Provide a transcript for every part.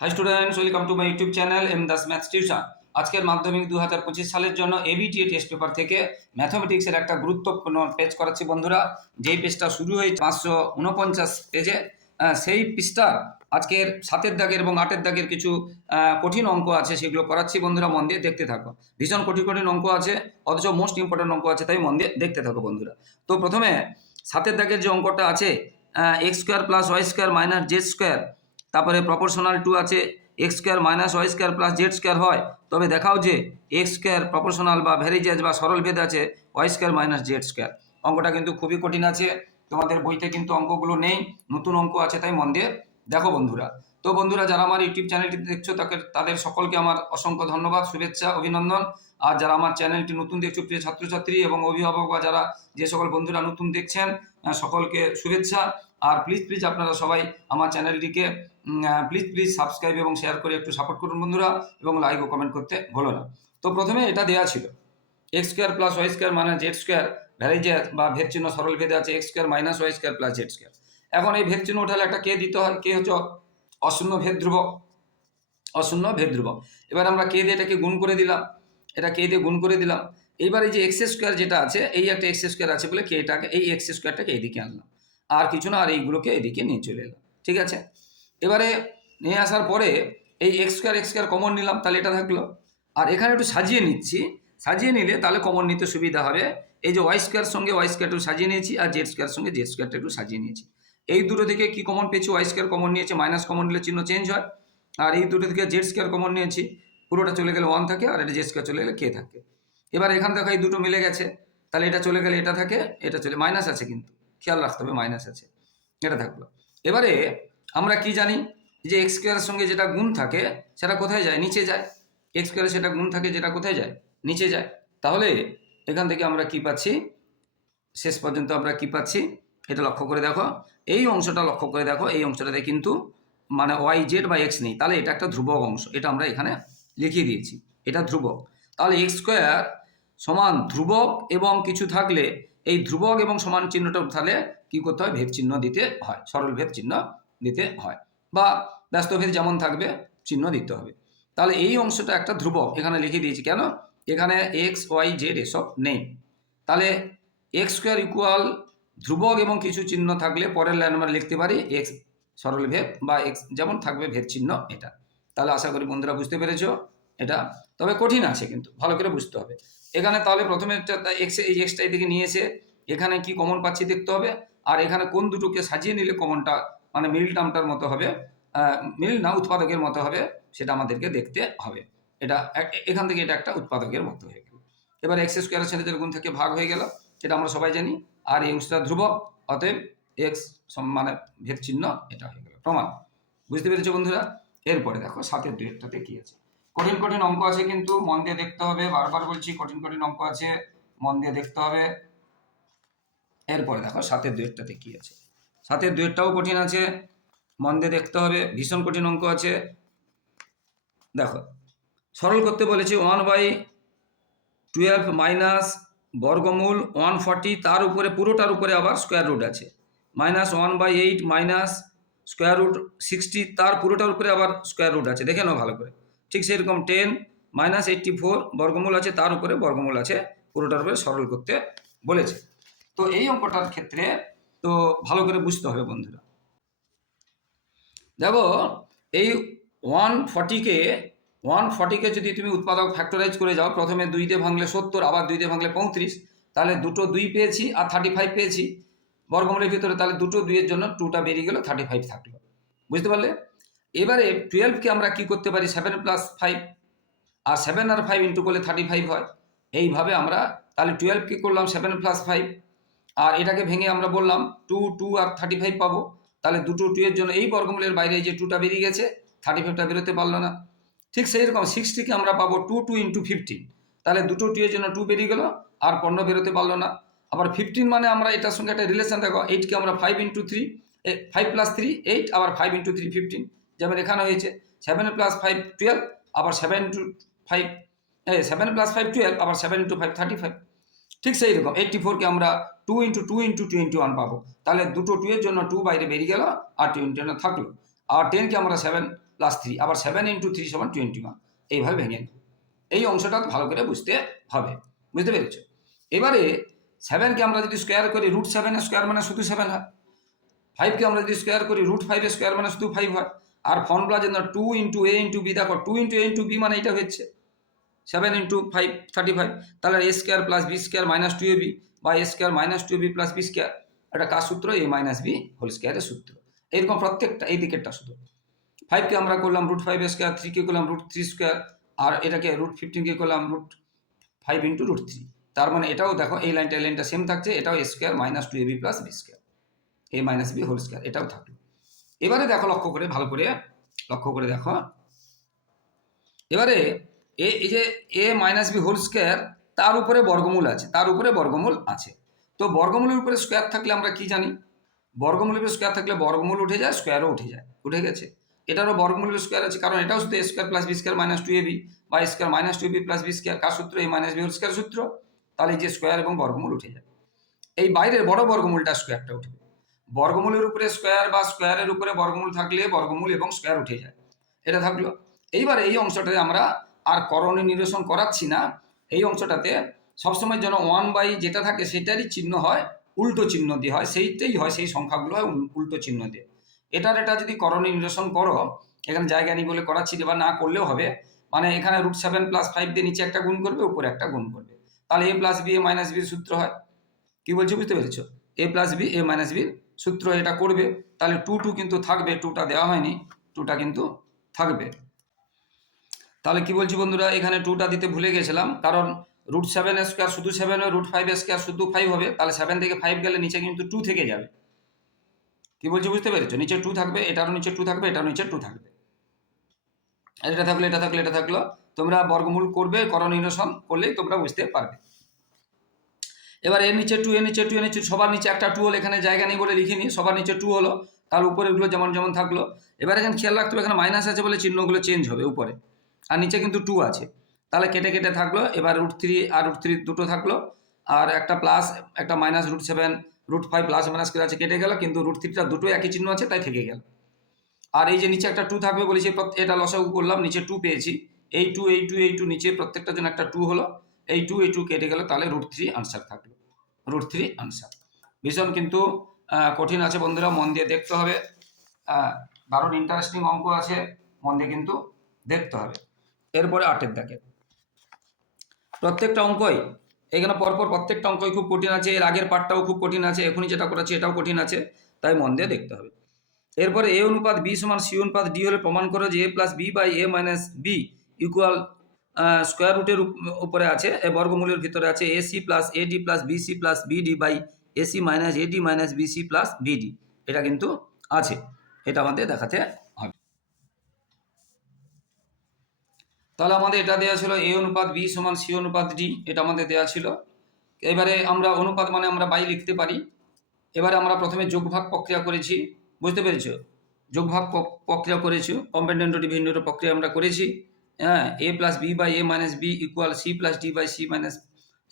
Hi students welcome to my YouTube channel M Das maths tuition আজকের মাধ্যমিক দু হাজার পঁচিশ সালের জন্য এবিটিএ টেস্ট পেপার থেকে ম্যাথমেটিক্সের একটা গুরুত্বপূর্ণ পেজ করাচ্ছি বন্ধুরা। যেই পেজটা শুরু হয়েছে পাঁচশো উনপঞ্চাশ পেজে সেই পৃষ্ঠার আজকের সাতের দাগের এবং আটের দাগের কিছু কঠিন অঙ্ক আছে সেগুলো করাচ্ছি বন্ধুরা, মন দিয়ে দেখতে থাকো। ভীষণ কঠিন কঠিন অঙ্ক আছে, অথচ মোস্ট ইম্পর্টেন্ট অঙ্ক আছে, তাই মন দিয়ে দেখতে থাকো বন্ধুরা। তো প্রথমে সাতের দাগের যে অঙ্কটা আছে X square plus Y square minus Z square তারপরে প্রপোর্শনাল টু আছে X square minus Y square plus Z square হয়। তবে দেখাও যে এক্স স্কোয়ার প্রপোর্শনাল বা ভ্যারিজেজ বা সরল ভেদ আছে Y square minus Z square অঙ্কটা কিন্তু খুবই কঠিন আছে, তোমাদের বইতে কিন্তু অঙ্কগুলো নেই, নতুন অঙ্ক আছে তাই মন দিয়ে দেখো বন্ধুরা। তো বন্ধুরা, যারা আমার ইউটিউব চ্যানেলটি দেখছ, তাকে তাদের সকলকে আমার অসংখ্য ধন্যবাদ, শুভেচ্ছা, অভিনন্দন। আর যারা আমার চ্যানেলটি নতুন দেখছ, প্রিয় ছাত্রছাত্রী এবং অভিভাবক বা যারা যে সকল বন্ধুরা নতুন দেখছেন সকলকে শুভেচ্ছা। আর প্লিজ প্লিজ আপনারা সবাই আমার চ্যানেলটিকে প্লিজ প্লিজ সাবস্ক্রাইব এবং শেয়ার করে একটু সাপোর্ট করুন বন্ধুরা এবং লাইক ও কমেন্ট করতে ভুলো না। তো প্রথমে এটা দেওয়া ছিল। X square plus Y square মানে জেড স্কোয়ার ভ্যারিজেস বা ভেদ চিহ্ন সরল ভেদে আছে X square minus Y square plus Z square এখন এই ভেদ চিহ্ন উঠালে একটা কে দিতে হয়? কে হচ্ছে অশূন্য ভেদ ধ্রুবক? অশূন্য ভেদ ধ্রুবক। এবার আমরা কে দিয়ে এটাকে গুণ করে দিলাম। এটা কে দিয়ে গুণ করে দিলাম। এইবার এই যে এক্স স্কোয়ার যেটা আছে, এই একটা এক্স স্কোয়ার আছে বলে কে এটাকে, এই এক্স স্কোয়ারটাকে এইদিকে আনলাম। আর কিছু না, আর এইগুলোকে এদিকে নিয়ে চলে এলাম। ঠিক আছে? এবারে নিয়ে আসার পরে এই X square X square common নিলাম, তাহলে এটা থাকল। আর এখানে একটু সাজিয়ে নিচ্ছি। সাজিয়ে নিলে তাহলে কমন নিতে সুবিধা হবে। এই যে ওয়াই স্কোয়ার সঙ্গে ওয়াই স্কোয়ার একটু সাজিয়ে নিয়েছি আর জেড স্কোয়ার সঙ্গে জেড স্কোয়ারটা একটু সাজিয়ে নিয়েছি। এই দুটো থেকে কি কমন পেয়েছি? ওয়াই স্কোয়ার কমন নিয়েছে মাইনাস কমন নিলে চিহ্ন চেঞ্জ হয়। আর এই দুটো থেকে জেড স্কোয়ার কমন নিয়েছি, পুরোটা চলে গেলে ওয়ান থাকে আর এটা জেড স্কোয়ার চলে গেলে কে থাকে। এবার এখানে দেখো এই দুটো মিলে গেছে। তাহলে এটা চলে গেলে এটা থাকে, এটা চলে মাইনাস আছে কিন্তু। খেয়াল রাখতে হবে মাইনাস আছে। এটা থাকল। এবারে আমরা কি জানি? যে এক্স স্কোয়ারের সঙ্গে যেটা গুণ থাকে, সেটা কোথায় যায়? নিচে যায়। এক্স স্কোয়ারে সেটা গুণ থাকে, যেটা কোথায় যায়? নিচে যায়। তাহলে এখান থেকে আমরা কি পাচ্ছি? শেষ পর্যন্ত আমরা কি পাচ্ছি? এটা লক্ষ্য করে দেখো। এই অংশটা লক্ষ্য করে দেখো। এই অংশটাতে কিন্তু মানে ওয়াই জেড বা এক্স নেই। তাহলে এটা একটা ধ্রুবক অংশ। এটা আমরা এখানে লিখিয়ে দিয়েছি। এটা ধ্রুবক। তাহলে এক্স স্কোয়ার সমান ধ্রুবক এবং কিছু থাকলে, এই ধ্রুবক এবং সমান চিহ্নটা তাহলে কি করতে হয়? ভেদ চিহ্ন দিতে হয়। সরল ভেদ চিহ্ন দিতে হয় বা ব্যস্ত ভেদ যেমন থাকবে চিহ্ন দিতে হবে। তাহলে এই অংশটা একটা ধ্রুবক, এখানে লিখে দিয়েছি কেন? এখানে এক্স ওয়াই জেড এসব নেই। তাহলে এক্স স্কোয়ার ইকুয়াল ধ্রুবক এবং কিছু চিহ্ন থাকলে পরের লাইন আমরা লিখতে পারি এক্স সরল ভেদ বা এক্স যেমন থাকবে ভেদ চিহ্ন এটা। তাহলে আশা করি বন্ধুরা বুঝতে পেরেছ এটা। তবে কঠিন আছে কিন্তু, ভালো করে বুঝতে হবে। এখানে তাহলে প্রথমে এক্স এই এক্সটা এদিকে নিয়ে এসে এখানে কি কমন পাচ্ছি দেখতে হবে। আর এখানে কোন দুটোকে সাজিয়ে নিলে কমনটা মানে মিল টার্মটার মতো হবে মিল না উৎপাদকের মতো হবে, সেটা আমাদেরকে দেখতে হবে। এটা এখান থেকে এটা একটা উৎপাদকের মতো হয়ে গেল। এবার এক্স স্কোয়ারের সাথে গুণ থেকে ভাগ হয়ে গেল সেটা আমরা সবাই জানি, আর অংশটা ধ্রুবক, অতএব এক্স মানে ভেদ চিহ্ন এটা হয়ে গেল। প্রমাণ। বুঝতে পেরেছ বন্ধুরা? এরপরে দেখো সাতের দুইটাতে কি আছে। কঠিন কঠিন অঙ্ক আছে কিন্তু মন দিয়ে দেখতে হবে, বারবার বলছি কঠিন কঠিন অঙ্ক আছে, মন দিয়ে দেখতে হবে। এরপরে দেখো সাতের দুয়েরটাতে কি আছে। সাতের দুয়েরটাও কঠিন আছে মন দিয়ে দেখতে হবে, ভীষণ কঠিন অঙ্ক আছে। দেখো, সরল করতে বলেছি ওয়ান বাই টুয়েলভ মাইনাস বর্গমূল ওয়ান ফর্টি তার উপরে, পুরোটার উপরে আবার স্কোয়ার রুট আছে। Minus one by eight minus square root sixty তার পুরোটার উপরে আবার স্কোয়ার রুট আছে। দেখে নাও ভালো করে। ঠিক সেরকম টেন মাইনাস এইটটি ফোর বর্গমূল আছে, তার উপরে বর্গমূল আছে, পুরোটার উপরে সরল করতে বলেছে। তো এই অঙ্কটার ক্ষেত্রে তো ভালো করে বুঝতে হবে বন্ধুরা। দেখো, এই ওয়ান ফর্টিকে ওয়ান ফর্টিকে যদি তুমি উৎপাদক ফ্যাক্টরাইজ করে যাও, প্রথমে দুইতে ভাঙলে সত্তর, আবার দুইতে ভাঙলে পঁয়ত্রিশ, তাহলে দুটো দুই পেয়েছি আর থার্টি ফাইভ পেয়েছি। বর্গমূলের ভিতরে তাহলে দুটো দুইয়ের জন্য টুটা বেরিয়ে গেলো থার্টি ফাইভ থাকল। বুঝতে পারলে? এবারে টুয়েলভকে আমরা কি করতে পারি? সেভেন প্লাস ফাইভ আর সেভেন আর ফাইভ ইন্টু করলে থার্টি ফাইভ হয়। এইভাবে আমরা তাহলে টুয়েলভ কি করলাম সেভেন প্লাস ফাইভ আর এটাকে ভেঙে আমরা বললাম টু টু আর থার্টি ফাইভ পাবো। তাহলে দুটো টু এর জন্য এই বর্গমূলের বাইরে এই যে টুটা বেরিয়ে গেছে থার্টি ফাইভটা বেরোতে পারল না। ঠিক সেই রকম সিক্সটিকে আমরা পাবো টু টু ইন্টু ফিফটিন তাহলে দুটো টু এর জন্য টু বেরিয়ে গেলো, আর পণ্য বেরোতে পারল না। আবার ফিফটিন মানে আমরা এটার সঙ্গে একটা রিলেশন দেখো এইটকে আমরা five into three five plus three eight আবার ফাইভ ইন্টু থ্রি ফিফটিন যেমন এখানে হয়েছে সেভেন প্লাস ফাইভ টুয়েলভ আবার seven two five seven plus five twelve আবার seven into five thirty five ঠিক সেই রকম এইটটি ফোরকে আমরা two into two into twenty one পাবো। তাহলে দুটো টু এর জন্য টু বাইরে বেরিয়ে গেল, আর টোয়েন্টি ওয়ান থাকল। আর টেনকে আমরা সেভেন প্লাস থ্রি আবার সেভেন ইন্টু থ্রি সমান টোয়েন্টি ওয়ান এইভাবে ভেঙে এই অংশটা ভালো করে বুঝতে হবে। বুঝতে পেরেছ? এবারে সেভেনকে আমরা যদি স্কোয়ার করি রুট সেভেনের স্কোয়ার মানে শুধু সেভেন হয়। ফাইভকে আমরা যদি স্কোয়ার করি রুট ফাইভের স্কোয়ার মানে শুধু ফাইভ হয়। আর ফর্মুলা যেন two into A into B দেখো two into A into B মানে এটা হচ্ছে। Seven into five thirty five তাহলে A square plus B square minus two A B বা A square minus two B plus B square এটা কার সূত্র? এ minus B whole স্কোয়ারের সূত্র। এরকম প্রত্যেকটা, এই দিকেরটা শুধু। ফাইভকে আমরা করলাম রুট ফাইভ স্কোয়ার থ্রিকে করলাম রুট থ্রি স্কোয়ার আর এটাকে রুট ফিফটিনকে করলাম root five into root three তার মানে এটাও দেখো, এই লাইনটা এই লাইনটা সেম থাকছে, এটাও A square minus two A B plus B square A minus B whole square এটাও থাকল। এবারে দেখো লক্ষ্য করে, ভালো করে লক্ষ্য করে দেখো। এবারে এ, এই যে A minus B whole square তার উপরে বর্গমূল আছে, তার উপরে বর্গমূল আছে। তো বর্গমূলের উপরে স্কোয়ার থাকলে আমরা কি জানি? বর্গমূলের উপরে স্কোয়ার থাকলে বর্গমূল উঠে যায় স্কোয়ারও উঠে যায়, উঠে গেছে। এটারও বর্গমূলের স্কোয়ার আছে, কারণ এটাও শুধু A square plus B square minus two A B বা square minus two B plus B square কার সূত্র? এই মাইনাস বি হোল স্কোয়ার সূত্র। তাহলে যে স্কোয়ার এবং বর্গমূল উঠে যায়। এই বাইরের বড় বর্গমূলটা স্কোয়ারটা উঠবে বর্গমূলের উপরে স্কোয়ার বা স্কোয়ারের উপরে বর্গমূল থাকলে বর্গমূল এবং স্কোয়ার উঠে যায়। এটা থাকল। এইবার এই অংশটাতে আমরা আর করণে নিরসন করাচ্ছি না, এই অংশটাতে সবসময় যেন ওয়ান বাই যেটা থাকে সেটারই চিহ্ন হয়, উল্টো চিহ্ন দিয়ে হয়, সেইটাই হয়, সেই সংখ্যাগুলো হয় উল্টো চিহ্ন দিয়ে। এটার এটা যদি করণে নিরসন করো, এখানে জায়গা নেই বলে করাচ্ছি বা না করলেও হবে। মানে এখানে রুট সেভেন প্লাস ফাইভ দিয়ে নিচে একটা গুণ করবে, উপরে একটা গুণ করবে। তাহলে A plus B A minus বির সূত্র হয়। কি বলছি বুঝতে পেরেছ? A plus B A minus বির সূত্র এটা করবে। তাহলে টু টু কিন্তু থাকবে টুটা দেওয়া হয়নি টুটা কিন্তু থাকবে। তাহলে কি বলছি বন্ধুরা, এখানে টুটা দিতে ভুলে গেছিলাম, কারণ রুট সেভেন স্কোয়ার শুধু সেভেন রুট ফাইভ স্কোয়ার শুধু ফাইভ হবে, তাহলে সেভেন থেকে ফাইভ গেলে নিচে কিন্তু টু থেকে যাবে। কি বলছি বুঝতে পেরেছ? নিচে টু থাকবে, এটারও নিচে টু থাকবে, এটারও নিচে টু থাকবে। এটা থাকলে এটা থাকলে, এটা থাকল, তোমরা বর্গমূল করবে করণ নিরসন করলেই তোমরা বুঝতে পারবে। এবার এর নিচে টু এর নিচে টু এর নিচে সবার নিচে একটা টু হলো এখানে জায়গা নেই বলে লিখিনি, সবার নিচে টু হলো তার উপরেরগুলো যেমন যেমন থাকল। এবার এখানে খেয়াল রাখতে হবে, এখানে মাইনাস আছে বলে চিহ্নগুলো চেঞ্জ হবে উপরে। আর নিচে কিন্তু টু আছে। তাহলে কেটে কেটে থাকল, এবার রুট থ্রি আর রুট থ্রি দুটো থাকল। আর একটা প্লাস একটা minus root seven root five plus minus করে আছে, কেটে গেল, কিন্তু রুট থ্রিটা দুটো একই চিহ্ন আছে, তাই থেকে গেল। আর এই যে নিচে একটা টু থাকবে বলেছি এটা লসাগু করলাম, নিচে টু পেয়েছি। এই টু এই টু এই টু নিচে প্রত্যেকটা জন্য একটা টু হলো। এই টু এই টু কেটে গেল, তাহলে রুট থ্রি আনসার থাকল। রুট থ্রি আনসার ভীষণ কিন্তু কঠিন আছে বন্ধুরা, মন দিয়ে দেখতে হবে। দারুণ ইন্টারেস্টিং অঙ্ক আছে, মন দিয়ে কিন্তু দেখতে হবে। এরপরে আটের দেখে প্রত্যেকটা অঙ্কই, এখানে পরপর প্রত্যেকটা অঙ্কই খুব কঠিন আছে, এর আগের পার্টটাও খুব কঠিন আছে, এখনই যেটা করাচ্ছি এটাও কঠিন আছে, তাই মন দিয়ে দেখতে হবে। এরপরে এ অনুপাত বি সমান সি অনুপাত ডি হলে প্রমাণ করো যে A plus B by A minus B equal square রুটের উপরে আছে, এ বর্গমূলের ভিতরে আছে A C plus A D plus B C plus B D by A C minus A D minus B C plus B D এটা কিন্তু আছে, এটা আমাদের দেখাতে হবে তাহলে আমাদের এটা দেওয়া ছিল এ অনুপাত বি সমান সি অনুপাত ডি এটা আমাদের দেওয়া ছিল। এবারে আমরা অনুপাত মানে আমরা বাই লিখতে পারি। এবারে আমরা প্রথমে যোগভাগ প্রক্রিয়া করেছি, বুঝতে পেরেছ? যোগভাগ প্রক্রিয়া করেছি কম্পেন্ডেন্ট ডিভিডেন্ট প্রক্রিয়া আমরা করেছি। হ্যাঁ A plus B by A minus B equal C plus D by C minus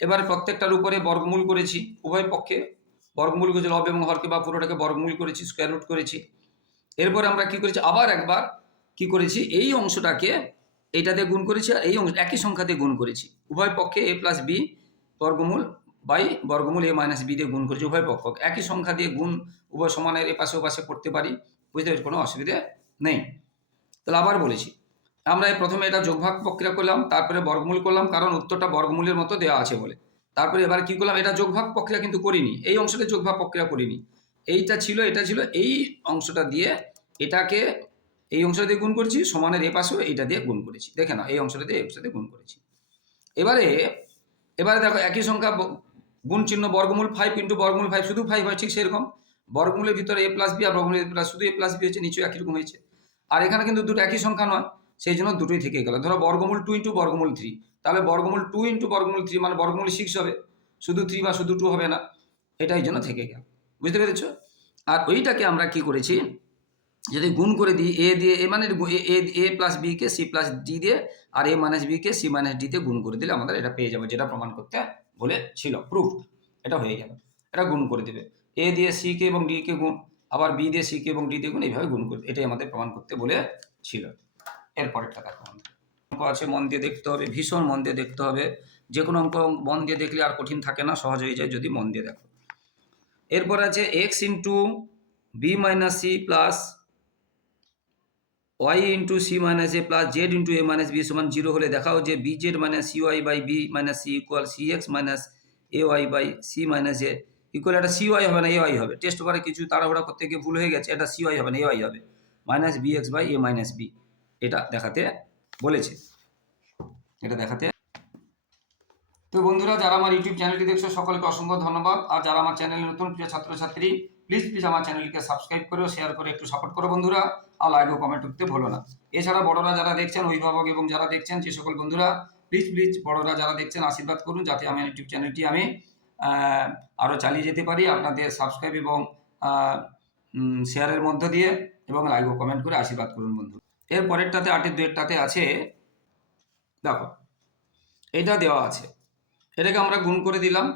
এবারে প্রত্যেকটার উপরে বর্গমূল করেছি, উভয় পক্ষে। বর্গমূল করেছি লব এবং হরকে বা পুরোটাকে বর্গমূল করেছি স্কোয়ার রুট করেছি। এরপরে আমরা কি করেছি? আবার একবার কি করেছি? এই অংশটাকে এইটাতে গুণ করেছি আর এই অংশ একই সংখ্যাতে গুণ করেছি। উভয় পক্ষে এ প্লাস বি বর্গমূল বাই বর্গমূল এ মাইনাস বি দিয়ে গুণ করেছি উভয় পক্ষ। একই সংখ্যা দিয়ে গুণ উভয় সমানের এপাশে ওপাশে করতে পারি, বুঝতে পেরেছি? কোনো অসুবিধে নেই। তাহলে আবার বলেছি, আমরা প্রথমে এটা যোগভাগ প্রক্রিয়া করলাম, তারপরে বর্গমূল করলাম, কারণ উত্তরটা বর্গমূলের মতো দেওয়া আছে বলে। তারপরে এবার কি করলাম? এটা যোগভাগ প্রক্রিয়া কিন্তু করিনি। এই অংশটা যোগভাগ প্রক্রিয়া করিনি। এইটা ছিল, এটা ছিল, এই অংশটা দিয়ে এটাকে এই অংশটা দিয়ে গুণ করেছি, সমানের এ পাশেও এইটা দিয়ে গুণ করেছি। দেখে না এই অংশটা দিয়ে এই দিয়ে গুণ করেছি। এবারে এবারে দেখো একই সংখ্যা গুণ চিহ্ন বর্গমূল ফাইভ ইন্টু বর্গমূল ফাইভ শুধু ফাইভ হয়, ঠিক সেরকম। বর্গমূলের ভিতরে এ প্লাস বি আর বর্গমূলের প্লাস শুধু এ প্লাস বি হয়েছে, নিচেও একই রকম হয়েছে। আর এখানে কিন্তু দুটো একই সংখ্যা নয়, সেই জন্য দুটোই থেকে গেল। ধরো বর্গমূল টু ইন্টু বর্গমূল থ্রি তাহলে বর্গমূল টু ইন্টু বর্গমূল থ্রি মানে বর্গমূল সিক্স হবে। শুধু থ্রি বা শুধু টু হবে না, এটাই জন্য থেকে গেল। বুঝতে পেরেছ? আর ওইটাকে আমরা কি করেছি? যদি গুণ করে দিই এ দিয়ে এ মানে এ এ প্লাস বিকে সি প্লাস ডি দিয়ে আর এ মাইনাস বিকে সি মাইনাস ডিতে গুণ করে দিলে আমাদের এটা পেয়ে যাবে, যেটা প্রমাণ করতে বলেছিল প্রুফ এটা হয়ে যাবে এটা গুণ করে দেবে। এ দিয়ে সিকে এবং ডিকে গুণ, আবার বি দিয়ে সি কে এবং ডি দিয়ে গুণ, এইভাবে গুণ করে, এটাই আমাদের প্রমাণ করতে বলে ছিল এর পরেরটা দেখো অঙ্ক আছে, মন দিয়ে দেখতে হবে, ভীষণ মন দিয়ে দেখতে হবে। যে কোনো অঙ্ক মন দিয়ে দেখলে আর কঠিন থাকে না, সহজ হয়ে যায় যদি মন দিয়ে দেখো। এরপর আছে X into B minus C plus Y into C minus A plus Z into A minus B সমান জিরো হলে দেখাও যে B Z minus C Y by B minus C equal C X minus A Y by C minus A equal একটা C Y হবে না A Y হবে। Test করে কিছু তাড়াহুড়া করতে গিয়ে ভুল হয়ে গেছে, এটা সি ওয়াই হবে না এ ওয়াই হবে। Minus B X by A minus B এটা দেখাতে বলেছে। এটা দেখাতে। তো বন্ধুরা, যারা আমার ইউটিউব চ্যানেলটি দেখছ, সকলকে অসংখ্য ধন্যবাদ। আর যারা আমার চ্যানেলে নতুন প্রিয় ছাত্রছাত্রী প্লিজ প্লিজ আমার চ্যানেলকে সাবস্ক্রাইব করো শেয়ার করে একটু সাপোর্ট করো বন্ধুরা। আর লাইক ও কমেন্ট করতে ভুলো না। এছাড়া বড়রা যারা দেখছেন, অভিভাবক এবং যারা দেখছেন, যে সকল বন্ধুরা প্লিজ প্লিজ বড়রা যারা দেখছেন, আশীর্বাদ করুন যাতে আমার ইউটিউব চ্যানেলটি আমি আরও চালিয়ে যেতে পারি আপনাদের সাবস্ক্রাইব এবং শেয়ারের মধ্য দিয়ে এবং লাইক ও কমেন্ট করে আশীর্বাদ করুন বন্ধু এর পরেরটাতে আটের দুয়েরটাতে আছে, দেখো এটা দেওয়া আছে। এটাকে আমরা গুণ করে দিলাম।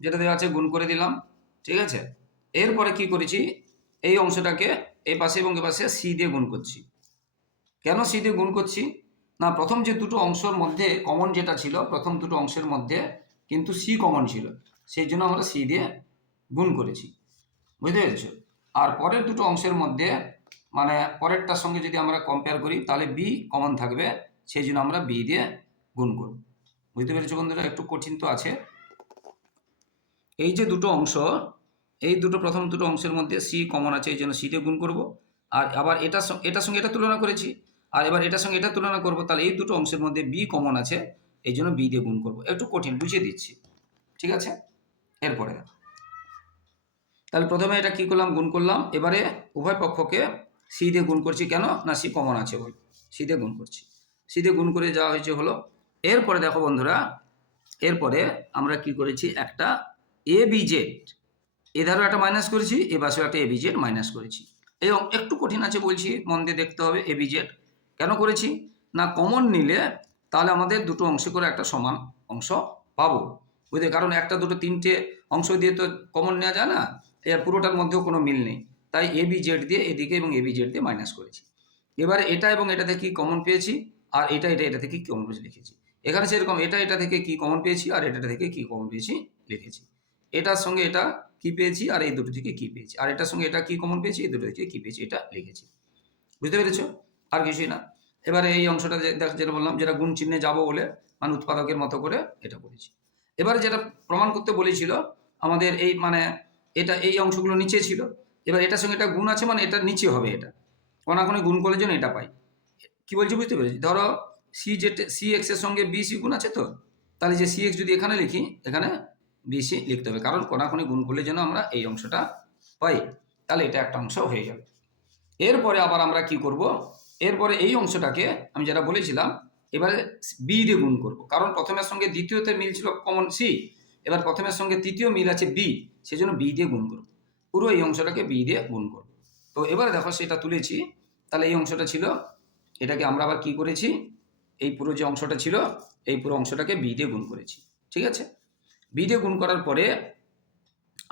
যেটা দেওয়া আছে, গুণ করে দিলাম। ঠিক আছে? এরপরে কি করেছি? এই অংশটাকে এই পাশে এবং এ পাশে সি দিয়ে গুণ করছি। কেন সি দিয়ে গুণ করছি? না, প্রথম যে দুটো অংশের মধ্যে কমন যেটা ছিল, প্রথম দুটো অংশের মধ্যে কিন্তু সি কমন ছিল, সেই জন্য আমরা সি দিয়ে গুণ করেছি। বুঝতে পেরেছ? আর পরের দুটো অংশের মধ্যে মানে পরেরটার সঙ্গে যদি আমরা কম্পেয়ার করি, তাহলে বি কমন থাকবে, সেই জন্য আমরা বি দিয়ে গুণ করব। বুঝতে পেরেছ বন্ধুরা? একটু কঠিন তো আছে। এই যে দুটো অংশ এই দুটো প্রথম দুটো অংশের মধ্যে সি কমন আছে, এই জন্য সি দিয়ে গুণ করব। আর আবার সঙ্গে, এটার সঙ্গে এটা তুলনা করেছি। আর এবার এটার সঙ্গে এটা তুলনা করব, তাহলে এই দুটো অংশের মধ্যে বি কমন আছে, এই জন্য বি দিয়ে গুণ করব। একটু কঠিন, বুঝিয়ে দিচ্ছি। ঠিক আছে? এরপরে তাহলে প্রথমে এটা কি করলাম? গুণ করলাম। এবারে উভয় পক্ষকে সি দিয়ে গুণ করছি কেন? না সি কমন আছে বল। সি দিয়ে গুণ করছি। সি দিয়ে গুণ করে যাওয়া হয়েছে হলো। এরপরে দেখো বন্ধুরা, এরপরে আমরা কি করেছি? একটা এ বি জেড এধারও একটা মাইনাস করেছি, এ পাশেও একটা এ বি জেড মাইনাস করেছি। এবং একটু কঠিন আছে বলছি, মন দিয়ে দেখতে হবে এ বি জেড কেন করেছি? না কমন নিলে তাহলে আমাদের দুটো অংশে করে একটা সমান অংশ পাবো। বুঝতে কারণ একটা, দুটো, তিনটে অংশ দিয়ে তো কমন নেওয়া যায় না এর পুরোটার মধ্যেও কোনো মিল নেই। তাই এ বি জেড দিয়ে এদিকে এবং এ বি জেড দিয়ে মাইনাস করেছি। এবারে এটা এবং এটা থেকে কি কমন পেয়েছি? আর এটা এটা এটা থেকে কি কমন পেয়েছি? লিখেছি। এখানে সেরকম এটা এটা থেকে কি কমন পেয়েছি? আর এটা থেকে কি কমন পেয়েছি? লিখেছি। এটার সঙ্গে এটা কি পেয়েছি? আর এই দুটো থেকে কি পেয়েছি? আর এটার সঙ্গে এটা কি কমন পেয়েছি? এই দুটো থেকে কি পেয়েছি? এটা লিখেছি। বুঝতে পেরেছ? আর কিছুই না। এবারে এই অংশটা যেটা বললাম, যেটা গুণ চিহ্নে যাব বলে মানে উৎপাদকের মতো করে এটা করেছি। এবারে যেটা প্রমাণ করতে বলেছিল, আমাদের এই মানে এটা, এই অংশগুলো নিচে ছিল। এবার এটার সঙ্গে এটা গুণ আছে মানে এটা নিচে হবে এটা। কোনাকুনি গুণ করলে জন্য এটা পাই। কি বলছি বুঝতে পেরেছি? ধরো সি যে সি এক্সের সঙ্গে বি সি গুণ আছে তো? তাহলে যে সি এক্স যদি এখানে লিখি, এখানে বি সি লিখতে হবে। কারণ কোনাকুনি গুণ করলে যেন আমরা এই অংশটা পাই। তাহলে এটা একটা অংশ হয়ে যাবে। এরপরে আবার আমরা কি করব? এরপরে এই অংশটাকে আমি যেটা বলেছিলাম, এবারে বি দিয়ে গুণ করব। কারণ প্রথমের সঙ্গে দ্বিতীয়তে মিল ছিল কমন সি এবার প্রথমের সঙ্গে তৃতীয় মিল আছে বি সেই জন্য বি দিয়ে গুণ করব। পুরো এই অংশটাকে বি দিয়ে গুণ করব। তো এবারে দেখো সেটা তুলেছি। তাহলে এই অংশটা ছিল, এটাকে আমরা আবার কি করেছি? এই পুরো যে অংশটা ছিল, এই পুরো অংশটাকে বি দিয়ে গুণ করেছি। ঠিক আছে? বি দিয়ে গুণ করার পরে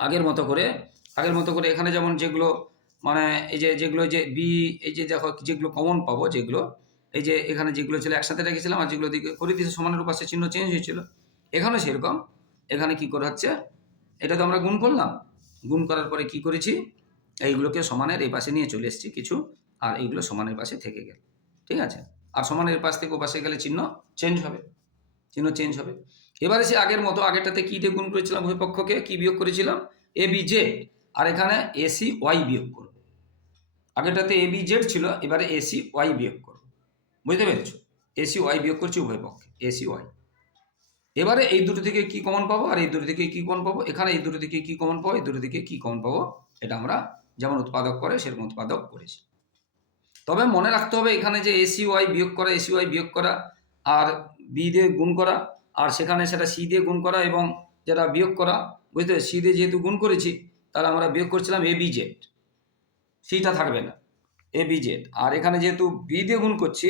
আগের মতো করে, আগের মতো করে এখানে যেমন যেগুলো মানে এই যে, যেগুলো যে বি এই যে দেখো যেগুলো কমন পাবো, যেগুলো, এই যে এখানে যেগুলো ছিল একসাথে রেখেছিলাম আর যেগুলো দিকে করে দিয়েছে, সমানের পাশে চিহ্ন চেঞ্জ হয়েছিল। এখানেও সেরকম, এখানে কি করা হচ্ছে, এটা তো আমরা গুণ করলাম। গুণ করার পরে কি করেছি, এইগুলোকে সমানের এই পাশে নিয়ে চলে এসেছি কিছু, আর এইগুলো সমানের পাশে থেকে গেল। ঠিক আছে? আর সমানের পাশ থেকে ও পাশে গেলে চিহ্ন চেঞ্জ হবে। চিহ্ন চেঞ্জ হবে। এবারে সে আগের মতো, আগেরটাতে কী দিয়ে গুণ করেছিলাম উভয়পক্ষকে কী বিয়োগ করেছিলাম? এ বি জে আর এখানে এসি ওয়াই বিয়োগ করব। আগেরটাতে এ বি জেড ছিল, এবারে এসি ওয়াই বিয়োগ করব। বুঝতে পেরেছ? এসি ওয়াই বিয়োগ করছি উভয় পক্ষে। এসি ওয়াই এবারে এই দুটো থেকে কি কমন পাবো? আর এই দুটো থেকে কি কমন পাবো? এখানে এই দুটো থেকে কি কমন পাবো? এই দুটো থেকে কি কমন পাবো? এটা আমরা যেমন উৎপাদক করে, সেরকম উৎপাদক করেছি। তবে মনে রাখতে হবে এখানে যে এসি ওয়াই বিয়োগ করা এসি ওয়াই বিয়োগ করা, আর বি দিয়ে গুণ করা আর সেখানে সেটা সি দিয়ে গুণ করা এবং যেটা বিয়োগ করা, বুঝতে সি দিয়ে যেহেতু গুণ করেছি, তাহলে আমরা বিয়োগ করছিলাম এ বি জেড। সিটা থাকবে না, এ বি জেড। আর এখানে যেহেতু বি দিয়ে গুণ করছি,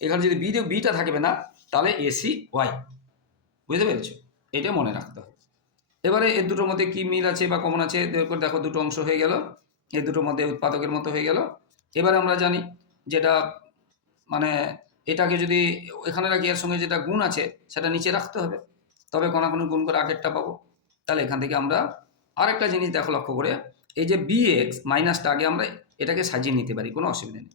এখানে যদি বি দিয়ে বিটা থাকবে না, তাহলে এসি ওয়াই। বুঝতে পেরেছ? এটা মনে রাখতে হবে। এবারে এর দুটোর মধ্যে কি মিল আছে বা কমন আছে? দেখো দুটো অংশ হয়ে গেল এই দুটোর মধ্যে উৎপাদকের মতো হয়ে গেল। এবারে আমরা জানি যেটা মানে এটাকে যদি এখানে রাখি, এর সঙ্গে যেটা গুণ আছে, সেটা নিচে রাখতে হবে। তবে কোনাকুনি গুণ করে আগেরটা পাবো। তাহলে এখান থেকে আমরা আরেকটা জিনিস দেখো লক্ষ্য করে। এই যে বি এক্স মাইনাসটা আগে আমরা এটাকে সাজিয়ে নিতে পারি, কোনো অসুবিধা নেই।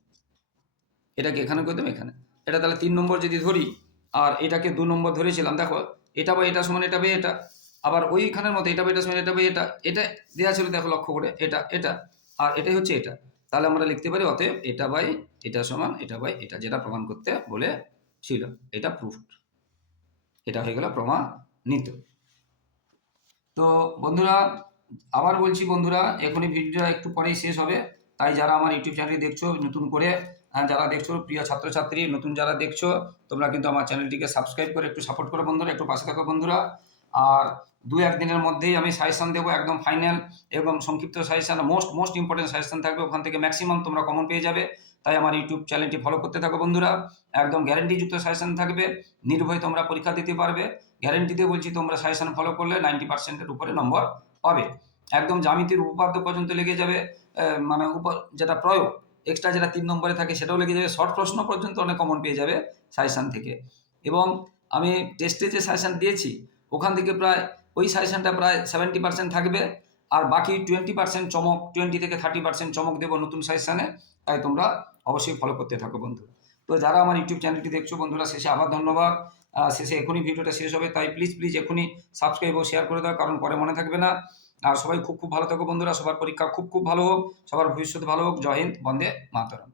এটাকে এখানে করে দেবো, এখানে। এটা তাহলে তিন নম্বর যদি ধরি, আর এটাকে দু নম্বর ধরেছিলাম, দেখো, এটা বা এটা সমান, এটা বা এটা। আবার ওইখানের মতো এটা বা এটা সমান, এটা বা এটা। এটা দেওয়া ছিল, দেখো লক্ষ্য করে, এটা এটা। আর এটাই হচ্ছে এটা। তাহলে আমরা লিখতে পারি, অতএব এটা বাই এটা সমান, এটা বাই এটা যেটা প্রমাণ করতে বলে ছিল, এটা প্রুফ এটা হয়ে গেল প্রমাণিত। তো বন্ধুরা, আবার বলছি বন্ধুরা, এখনই ভিডিওটা একটু পরেই শেষ হবে। তাই যারা আমার ইউটিউব চ্যানেলটি দেখছ, নতুন করে যারা দেখছ, প্রিয় ছাত্রছাত্রী, নতুন যারা দেখছ, তোমরা কিন্তু আমার চ্যানেলটিকে সাবস্ক্রাইব করে একটু সাপোর্ট করো বন্ধুরা, একটু পাশে থাকো বন্ধুরা। আর দু একদিনের মধ্যেই আমি সাজেশন দেবো একদম ফাইনাল এবং সংক্ষিপ্ত suggestion most most important suggestion থাকবে, ওখান থেকে ম্যাক্সিমাম তোমরা কমন পেয়ে যাবে। তাই আমার ইউটিউব চ্যানেলটি ফলো করতে থাকো বন্ধুরা। একদম গ্যারেন্টিযুক্ত সাজেশন থাকবে, নির্ভয়ে তোমরা পরীক্ষা দিতে পারবে। গ্যারেন্টিতে বলছি, তোমরা সাজেশন ফলো করলে নাইনটি পার্সেন্টের উপরে নম্বর পাবে। একদম জ্যামিতির উপপাদ্য পর্যন্ত লেগে যাবে মানে উপ, যেটা প্রয়োগ এক্সট্রা যেটা তিন নম্বরে থাকে সেটাও লেগে যাবে। শর্ট প্রশ্ন পর্যন্ত অনেক কমন পেয়ে যাবে সাজেশন থেকে। এবং আমি টেস্টে যে সাজেশন দিয়েছি, ওখান থেকে প্রায় ওই সাজেশনটা প্রায় সেভেন্টি পার্সেন্ট থাকবে আর বাকি টোয়েন্টি পার্সেন্ট চমক টোয়েন্টি থেকে থার্টি পার্সেন্ট চমক দেবো নতুন সাজেশনে, তাই তোমরা অবশ্যই ফলো করতে থাকো বন্ধু। তো যারা আমার ইউটিউব চ্যানেলটি দেখছ বন্ধুরা, শেষে আবার ধন্যবাদ। শেষে এখনই ভিডিওটা শেষ হবে, তাই প্লিজ প্লিজ এখনই সাবস্ক্রাইব ও শেয়ার করে দাও, কারণ পরে মনে থাকবে না। আর সবাই খুব খুব ভালো থাকো বন্ধুরা, সবার পরীক্ষা খুব খুব ভালো হোক, সবার ভবিষ্যৎ ভালো হোক। জয় হিন্দ, বন্দে মাতরম।